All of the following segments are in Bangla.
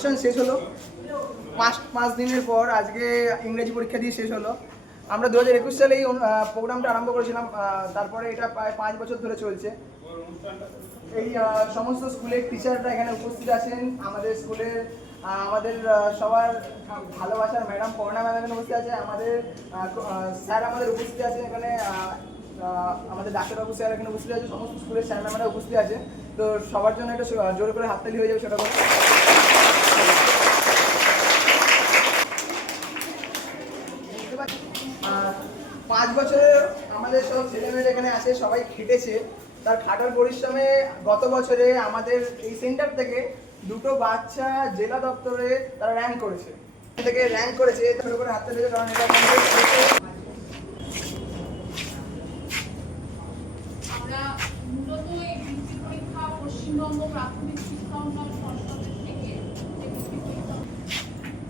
অনুষ্ঠান শেষ হলো 5 দিনের পর আজকে ইংরেজি পরীক্ষা দিয়ে শেষ হলো। আমরা 2021 সালে এই প্রোগ্রামটা আরম্ভ করেছিলাম, তারপরে এটা প্রায় 5 বছর ধরে চলছে। এই সমস্ত স্কুলের টিচাররা এখানে উপস্থিত আছেন। আমাদের স্কুলের আমাদের সবার ভালোবাসার ম্যাডাম পর্ণা ম্যাম এখানে উপস্থিত আছে। আমাদের স্যার আমাদের উপস্থিত আছেন এখানে, আমাদের ডাক্তারবাবু স্যার এখানে উপস্থিত আছে। সমস্ত স্কুলের স্যার ম্যামরা উপস্থিত আছে। তো সবার জন্য একটা জোর করে হাততালি হয়ে যাবে সেটা করে। 5 বছরে আমাদের সব ছেলেমেয়েরা এখানে আসে, সবাই খেটেছে। তার খাটার পরিশ্রমে গত বছরে আমাদের এই সেন্টার থেকে 2টো বাচ্চা জেলা দপ্তরে তারা র্যাঙ্ক করেছে, ছোট করে হাততালি দেবে, কারণ এটা আমরা মূলত এই বৃত্তি পরীক্ষা পশ্চিমবঙ্গ প্রাথমিক শিক্ষা উন্নয়ন পর্ষদের থেকে যে বৃত্তি পরীক্ষা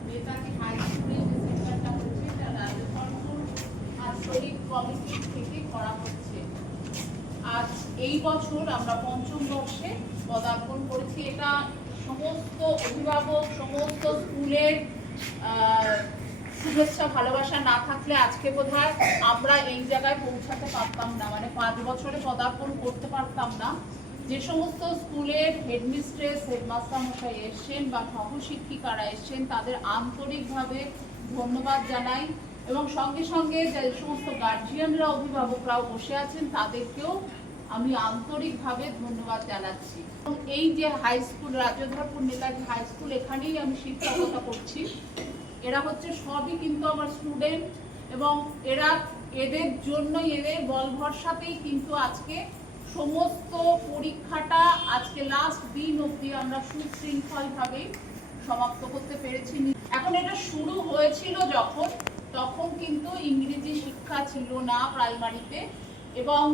মেয়েটাকে হাই স্কুলে যে সেন্টারটা হচ্ছে এটা রাজ্য সরকার আঞ্চলিক কমিটি থেকে করা হচ্ছে। আজ এই বছর আমরা 5ম বর্ষে পদার্পণ করেছি। এটা সমস্ত অভিভাবক, সমস্ত স্কুলের শুভেচ্ছা ভালোবাসা না থাকলে আজকে বোধহয় আমরা এই জায়গায় পৌঁছাতে পারতাম না, মানে 5 বছরে পদার্পণ করতে পারতাম না। যে সমস্ত স্কুলের হেডমিস্ট্রেস, হেডমাস্টার মশাই এসছেন বা সহশিক্ষিকারা এসছেন তাদের আন্তরিকভাবে ধন্যবাদ জানাই, এবং সঙ্গে সঙ্গে যে সমস্ত গার্জিয়ানরা, অভিভাবকরাও বসে আছেন তাদেরকেও আমি আন্তরিকভাবে ধন্যবাদ জানাচ্ছি। এবং এই যে high school, Rajyadharpur Netaji high school, এখানেই আমি শিক্ষকতা করছি। এরা হচ্ছে সবই কিন্তু আমার স্টুডেন্ট, এবং এদের জন্যই, এদের বল ভরসাতেই কিন্তু আজকে সমস্ত পরীক্ষাটা আজকে লাস্ট দিন অবধি আমরা সুশৃঙ্খলভাবে সমাপ্ত করতে পেরেছি। এখন এটা শুরু হয়েছিল তখন কিন্তু ইংরেজি শিক্ষা ছিল না প্রাইমারিতে, এবং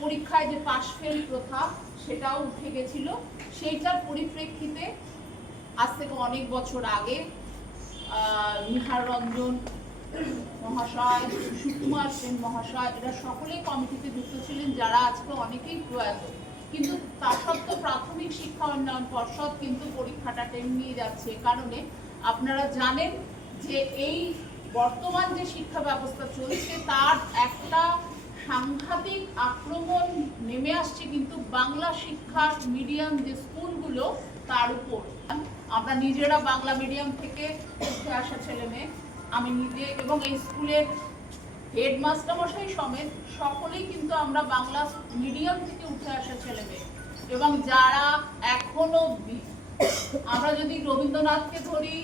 পরীক্ষায় যে পাশ ফেল প্রথা সেটাও উঠে গেছিল। সেইটার পরিপ্রেক্ষিতে আজ থেকে অনেক বছর আগে নিহার রঞ্জন মহাশয়, সুকুমার সেন মহাশয়, এরা সকলেই কমিটিতে যুক্ত ছিলেন, যারা আজকে অনেকেই প্রয়াত। কিন্তু তা সত্ত্বেও প্রাথমিক শিক্ষা উন্নয়ন পর্ষদ কিন্তু পরীক্ষাটা টেনে নিয়ে যাচ্ছে। কারণে আপনারা জানেন যে এই বর্তমান যে শিক্ষা ব্যবস্থা চলছে তার একটা সাংঘাতিক আক্রমণ নেমে আসছে কিন্তু বাংলা শিক্ষার মিডিয়াম যে স্কুলগুলো তার উপর। আমরা নিজেরা বাংলা মিডিয়াম থেকে উঠে আসা ছেলে মেয়ে, আমি নিজে এবং এই স্কুলের হেডমাস্টার মশাই সমেত সকলেই কিন্তু আমরা বাংলা মিডিয়াম থেকে উঠে আসা ছেলে মেয়ে। এবং যারা এখনো, আমরা যদি রবীন্দ্রনাথকে ধরি,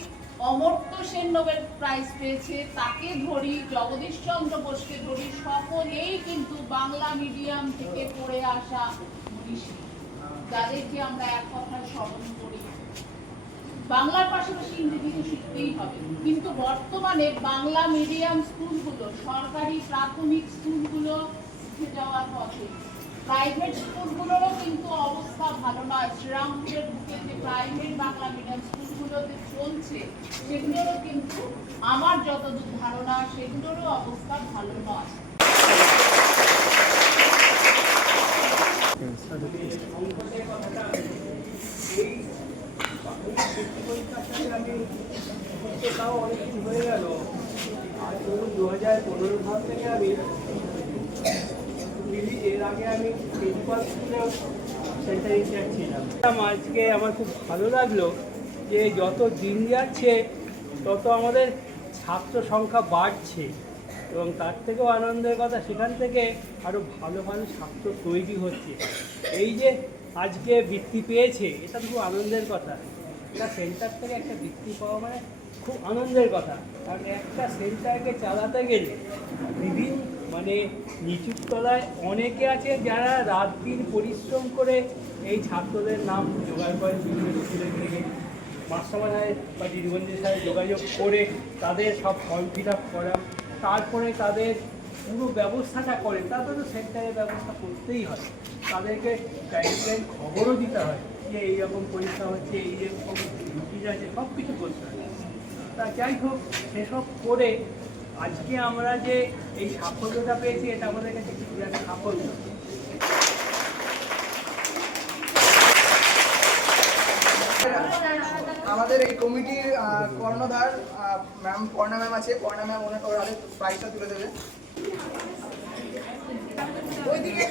অমর্ত্য সেন নোবেল প্রাইজ পেয়েছে, তাকে ধরি, জগদীশ চন্দ্র বোসকে ধরি, সকলেই কিন্তু বাংলা মিডিয়াম থেকে পড়ে আসা ঋষি, যাদেরকে আমরা এক কথায় স্মরণ করি। বাংলার পাশাপাশি ইংরেজি তো শিখতেই হবে, কিন্তু বর্তমানে বাংলা মিডিয়াম স্কুলগুলো, সরকারি প্রাথমিক স্কুলগুলো উঠে যাওয়ার পথে। প্রাইভেট স্কুলগুলোরও কিন্তু অবস্থা ভালো নয়। শ্রীরামপুরের বুকে যে প্রাইভেট বাংলা মিডিয়াম স্কুলগুলোতে চলছে সেগুলোরও কিন্তু আমার যতদূর ধারণা সেগুলোরও অবস্থা ভালো নয়। তাও অনেকদিন হয়ে গেল। আজ ধরুন 2015 সাল থেকে আমি এর আগে আমি প্রিন্সিপাল স্কুলেও সেন্টার ইনচার্জ ছিলাম। আজকে আমার খুব ভালো লাগলো যে যত দিন যাচ্ছে তত আমাদের ছাত্র সংখ্যা বাড়ছে, এবং তার থেকেও আনন্দের কথা সেখান থেকে আরও ভালো ভালো ছাত্র তৈরি হচ্ছে। এই যে আজকে বৃত্তি পেয়েছে এটা খুব আনন্দের কথা। একটা সেন্টার থেকে একটা বৃত্তি পাওয়া মানে খুব আনন্দের কথা। কারণ একটা সেন্টারকে চালাতে গেলে বিভিন্ন মানে নিচুর তলায় অনেকে আছে যারা রাত দিন পরিশ্রম করে এই ছাত্রদের নাম জোগাড় করে, বিভিন্ন স্কুলের থেকে মাস্টারমশাই বা দিদিবন্ধুদের সাথে যোগাযোগ করে তাদের সব ফর্ম ফিল আপ করা, তারপরে তাদের পুরো ব্যবস্থাটা করে। তারপরে তো সেন্টারের ব্যবস্থা করতেই হয়, তাদেরকে টাইম খবরও দিতে হয় যে এইরকম পরীক্ষা হচ্ছে, এইরকম রুটিন আছে, সব কিছু করতে হয়। তা যাই হোক, সেসব করে আজকে আমরা যে এই সাফল্যটা পেয়েছি এটা আমাদের কাছে একটি বিরাট সাফল্য। আমাদের এই কমিটির কর্ণধার ম্যাম কর্ণা ম্যাম আছে, কর্ণা ম্যাম ওনার হাতে প্রাইজটা তুলে দেবে। ওইদিকে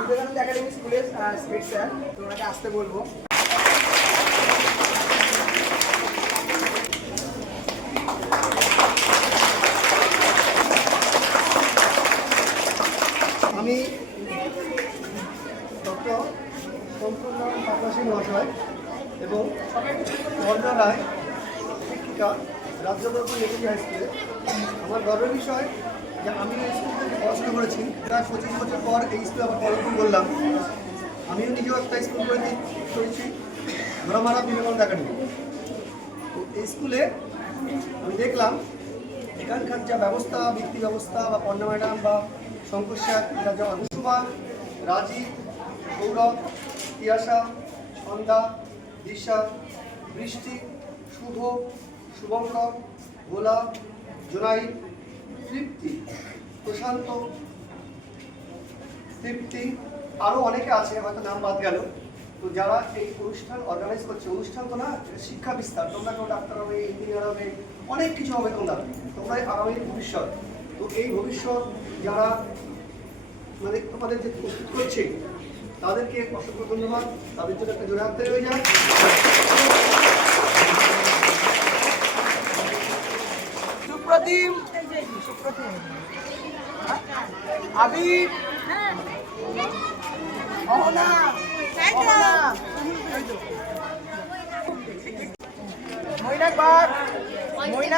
বিবেকানন্দ একাডেমি স্কুলের স্পিড স্যার, তো ওনাকে আসতে বলবো। আমি ডক্টর শঙ্করনাথ পাটনাসী মহাশয় এবং বর্ণা রায় শিক্ষিকা রাজ্যবর্ধন লেখনী হাই স্কুলে। আমার গর্বের বিষয় যে আমি এই স্কুল থেকে পড়াশোনা করেছি, প্রায় 25 বছর পর এই স্কুলে আবার পড়াশোনা করলাম। আমিও নিজেও একটা স্কুল করেছি ধরামারা বিবেকানন্দ একাডেমি। তো এই স্কুলে আমি দেখলাম এখানকার যা ব্যবস্থা, বৃত্তি ব্যবস্থা বা পর্ণা ম্যাডাম বা শঙ্কর স্যার, এরা যা সুমান, রাজীব, গৌরব, তিয়াসা, সন্ধ্যা, দিশা, বৃষ্টি, শুভ, শুভঙ্কর, ভোলা, জোনাই, তৃপ্তি, প্রশান্ত, তৃপ্তি, আরও অনেকে আছে, হয়তো নাম বাদ গেল। তো যারা এই অনুষ্ঠান অর্গানাইজ করছে, অনুষ্ঠান তো না, এটা শিক্ষা বিস্তার। তোমরা কেউ ডাক্তার হবে, ইঞ্জিনিয়ার হবে, অনেক কিছু হবে তোমরাই আগামী ভবিষ্যৎ। তো এই ভবিষ্যৎ যারা মানে তোমাদের যে প্রস্তুত করছে তাদেরকে অসংখ্য ধন্যবাদ। তাদের জন্য একটা জোরে হাতে হয়ে যায়। সুপ্রতিম, আবির, অহনা, মৈনাক বাগ, মৈনাক